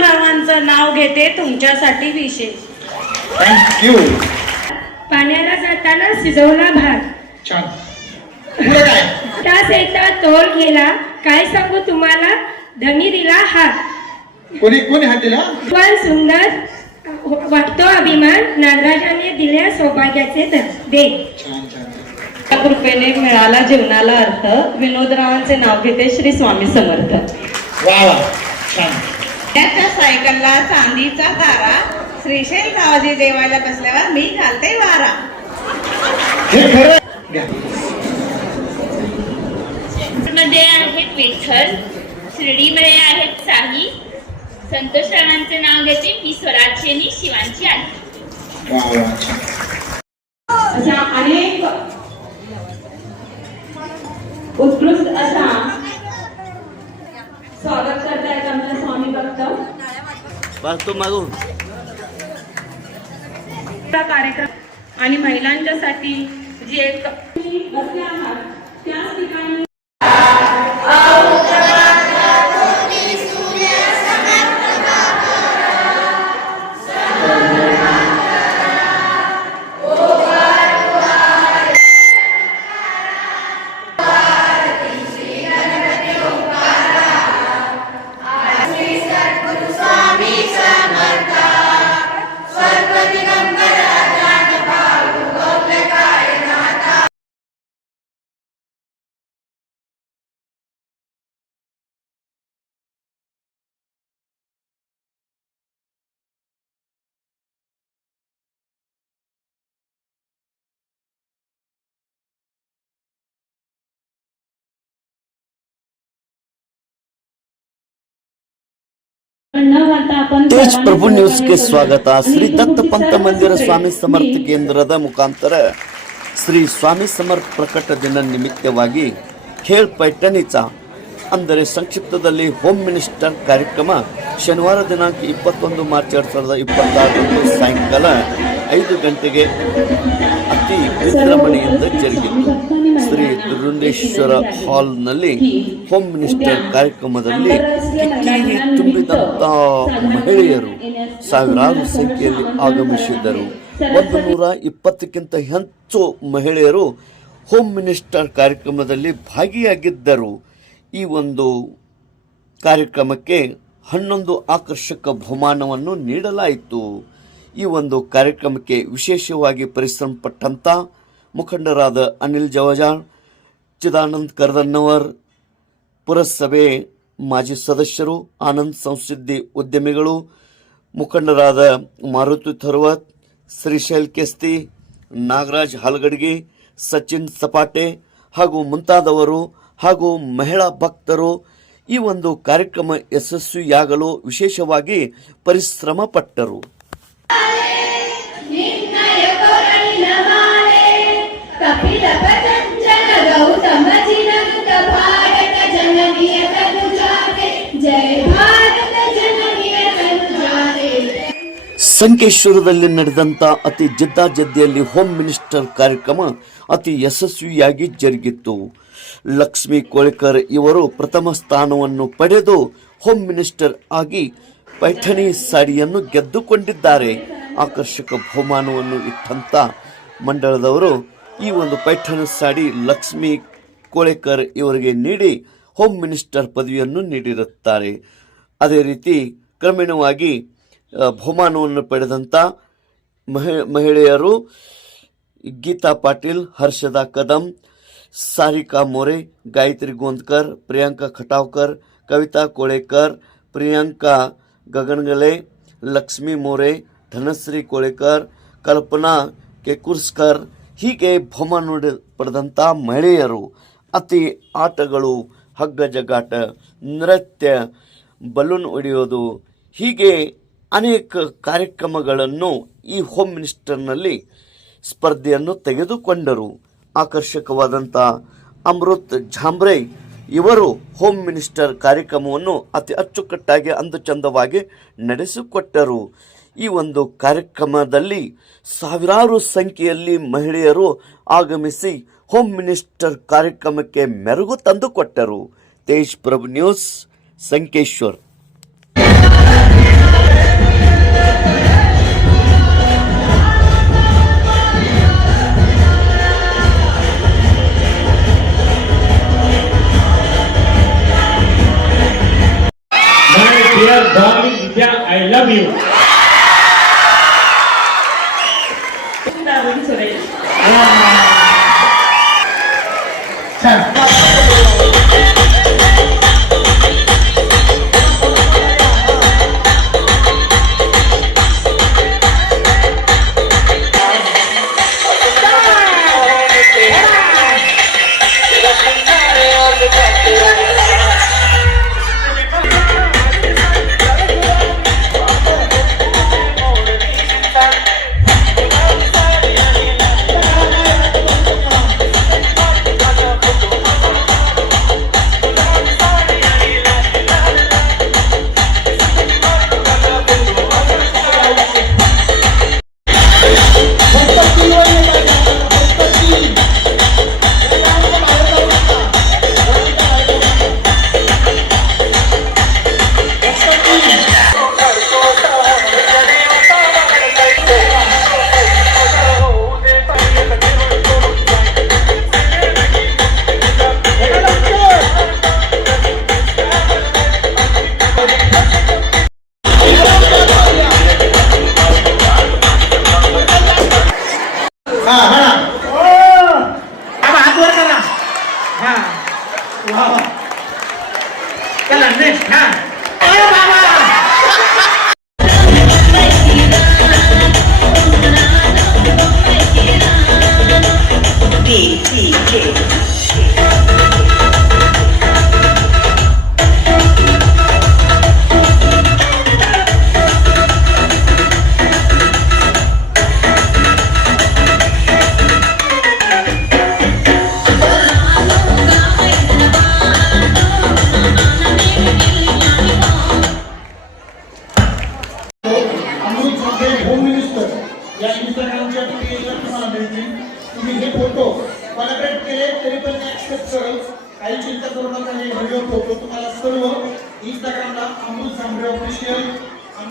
रावांचं नाव घेते तुमच्यासाठी विशेष. थँक्यू. पाण्याला जाताना शिजवला भात, छान. पुढे काय? तास येता तोल गेला, काय सांगू तुम्हाला, धनी दिला हात. कोणी हात दिला? पण सुंदर वाटतो अभिमान, नागराजाने दिल्या सौभाग्याचे दे. छान छान. कृपेने मिळाला जीवनाला अर्थ. विनोदरावांचे नाव घेते श्री स्वामी समर्थ. वा वा, छान. त्याच्या सायकलला चांदीचा तारा, श्रीशैल रावाजी जेवायला बसल्यावर मी घालते वारा. हे खरं घ्या. मध्ये आहेत विठ्ठल, शिर्डीमध्ये आहेत साई, संतोषरावांचे नाव घेते मी स्वराज्यनी शिवांची आई. वा वा, छान. अशा अनेक उत्कृष्ट असा स्वागत करतायत आमच्या स्वामी भक्त. कार्यक्रम आणि महिलांच्यासाठी जे एक बसले आहात त्याच ठिकाणी तेज प्रभु न्यूज के स्वागत. श्री दत्त पंत मंदिर स्वामी समर्थ ಕೇಂದ್ರದ ಮುಖಾಂತರ ಶ್ರೀ ಸ್ವಾಮಿ ಸಮರ್ಥ ಪ್ರಕಟ ದಿನ ನಿಮಿತ್ತವಾಗಿ ಖೇಳ್ ಪೈಠಣಿचा ಅಂದರೆ ಸಂಕ್ಷಿಪ್ತದಲ್ಲಿ ಹೋಮ್ ಮಿನಿಸ್ಟರ್ ಕಾರ್ಯಕ್ರಮ ಶನಿವಾರ ದಿನಾಂಕ 21 ಮಾರ್ಚ್ 2026 ಸಾಯಂಕಾಲ 5 ಗಂಟೆಗೆ ಅತಿ ವಿಜೃಂಭಣೆಯಿಂದ ಜರುಗಿತು. ಶ್ರೀ ದುರುಂಡೇಶ್ವರ ಹಾಲ್ನಲ್ಲಿ ಹೋಮ್ ಮಿನಿಸ್ಟರ್ ಕಾರ್ಯಕ್ರಮದಲ್ಲಿ ಕಿಕ್ಕಿರಿ ತುಂಬಿದಂತ ಮಹಿಳೆಯರು ಸಾವಿರಾರು ಸಂಖ್ಯೆಯಲ್ಲಿ ಆಗಮಿಸಿದ್ದರು. 120ಕ್ಕಿಂತ ಹೆಚ್ಚು ಮಹಿಳೆಯರು ಹೋಮ್ ಮಿನಿಸ್ಟರ್ ಕಾರ್ಯಕ್ರಮದಲ್ಲಿ ಭಾಗಿಯಾಗಿದ್ದರು. ಈ ಒಂದು ಕಾರ್ಯಕ್ರಮಕ್ಕೆ 11 ಆಕರ್ಷಕ ಬಹುಮಾನವನ್ನು ನೀಡಲಾಯಿತು. ಈ ಒಂದು ಕಾರ್ಯಕ್ರಮಕ್ಕೆ ವಿಶೇಷವಾಗಿ ಪರಿಶ್ರಮ ಪಟ್ಟಂತ ಮುಖಂಡರಾದ ಅನಿಲ್ ಜವಜಾಳ್, ಚಿದಾನಂದ್ ಕರ್ದನ್ನವರ್, ಪುರಸಭೆ ಮಾಜಿ ಸದಸ್ಯರು, ಆನಂದ್ ಸಂಸಿದ್ಧಿ ಉದ್ಯಮಿಗಳು, ಮುಖಂಡರಾದ ಮಾರುತಿ ಥರ್ವತ್, ಶ್ರೀಶೈಲ್ ಕೆಸ್ತಿ, ನಾಗರಾಜ್ ಹಲಗಡ್ಗಿ, ಸಚಿನ್ ಸಪಾಟೆ ಹಾಗೂ ಮುಂತಾದವರು ಹಾಗೂ ಮಹಿಳಾ ಭಕ್ತರು ಈ ಒಂದು ಕಾರ್ಯಕ್ರಮ ಯಶಸ್ವಿಯಾಗಲು ವಿಶೇಷವಾಗಿ ಪರಿಶ್ರಮ ಪಟ್ಟರು. ಸಂಕೇಶ್ವರದಲ್ಲಿ ನಡೆದಂತ ಅತಿ ಜಿದ್ದಾಜಿದ್ದಿಯಲ್ಲಿ ಹೋಮ್ ಮಿನಿಸ್ಟರ್ ಕಾರ್ಯಕ್ರಮ ಅತಿ ಯಶಸ್ವಿಯಾಗಿ ಜರುಗಿತ್ತು. ಲಕ್ಷ್ಮೀ ಕೋಳಿಕರ್ ಇವರು ಪ್ರಥಮ ಸ್ಥಾನವನ್ನು ಪಡೆದು ಹೋಮ್ ಮಿನಿಸ್ಟರ್ ಆಗಿ ಪೈಠಣಿ ಸಾಡಿಯನ್ನು ಗೆದ್ದುಕೊಂಡಿದ್ದಾರೆ. ಆಕರ್ಷಕ ಬಹುಮಾನವನ್ನು ಇಟ್ಟಂತ ಮಂಡಳದವರು ಈ ಒಂದು ಪೈಠಣಿ ಸಾಡಿ ಲಕ್ಷ್ಮೀ ಕೋಳಿಕರ್ ಇವರಿಗೆ ನೀಡಿ ಹೋಮ್ ಮಿನಿಸ್ಟರ್ ಪದವಿಯನ್ನು ನೀಡಿರುತ್ತಾರೆ. ಅದೇ ರೀತಿ ಕ್ರಮೇಣವಾಗಿ ಬಹುಮಾನವನ್ನು ಪಡೆದಂಥ ಮಹಿಳೆಯರು ಗೀತಾ ಪಾಟೀಲ್, ಹರ್ಷದಾ ಕದಂ, ಸಾರಿಕಾ ಮೋರೆ, ಗಾಯತ್ರಿ ಗೋಂದ್ಕರ್, ಪ್ರಿಯಾಂಕಾ ಖಟಾವ್ಕರ್, ಕವಿತಾ ಕೋಳೇಕರ್, ಪ್ರಿಯಾಂಕಾ ಗಗನಗಲೆ, ಲಕ್ಷ್ಮೀ ಮೋರೆ, ಧನಶ್ರೀ ಕೋಳೇಕರ್, ಕಲ್ಪನಾ ಕೆಕುರ್ಸ್ಕರ್ ಹೀಗೆ ಬಹುಮಾನ ಪಡೆದಂಥ ಮಹಿಳೆಯರು ಅತಿ ಆಟಗಳು, ಹಗ್ಗ ಜಗಾಟ, ನೃತ್ಯ, ಬಲೂನ್ ಹೊಡೆಯೋದು ಹೀಗೆ ಅನೇಕ ಕಾರ್ಯಕ್ರಮಗಳನ್ನು ಈ ಹೋಮ್ ಮಿನಿಸ್ಟರ್ನಲ್ಲಿ ಸ್ಪರ್ಧೆಯನ್ನು ತೆಗೆದುಕೊಂಡರು. ಆಕರ್ಷಕವಾದಂಥ ಅಮೃತ್ ಝಾಂಬ್ರೆ ಇವರು ಹೋಮ್ ಮಿನಿಸ್ಟರ್ ಕಾರ್ಯಕ್ರಮವನ್ನು ಅತಿ ಅಚ್ಚುಕಟ್ಟಾಗಿ ಅಂದಚಂದವಾಗಿ ನಡೆಸಿಕೊಟ್ಟರು. ಈ ಒಂದು ಕಾರ್ಯಕ್ರಮದಲ್ಲಿ ಸಾವಿರಾರು ಸಂಖ್ಯೆಯಲ್ಲಿ ಮಹಿಳೆಯರು ಆಗಮಿಸಿ ಹೋಮ್ ಮಿನಿಸ್ಟರ್ ಕಾರ್ಯಕ್ರಮಕ್ಕೆ ಮೆರುಗು ತಂದುಕೊಟ್ಟರು. Tej Prabhu news, Sankeshwar. Love you. दारूण सुरेश. छान. हा हा अब हात वर करा. हा वा वा. चला नेक्स्ट. हा अरे बाबा. अमृत झोंबे होम मिनिस्टर या इंस्टाग्रामच्या पेजवर तुम्हाला मिळतील. तुम्ही हे फोटो कोलॅबरेट केले तरी पण ऍक्सेप्ट करेल. काही चिंता करू नका. हे व्हिडिओ फोटो तुम्हाला सर्व इंस्टाग्रामला अमृत झोंबे ऑफिशियल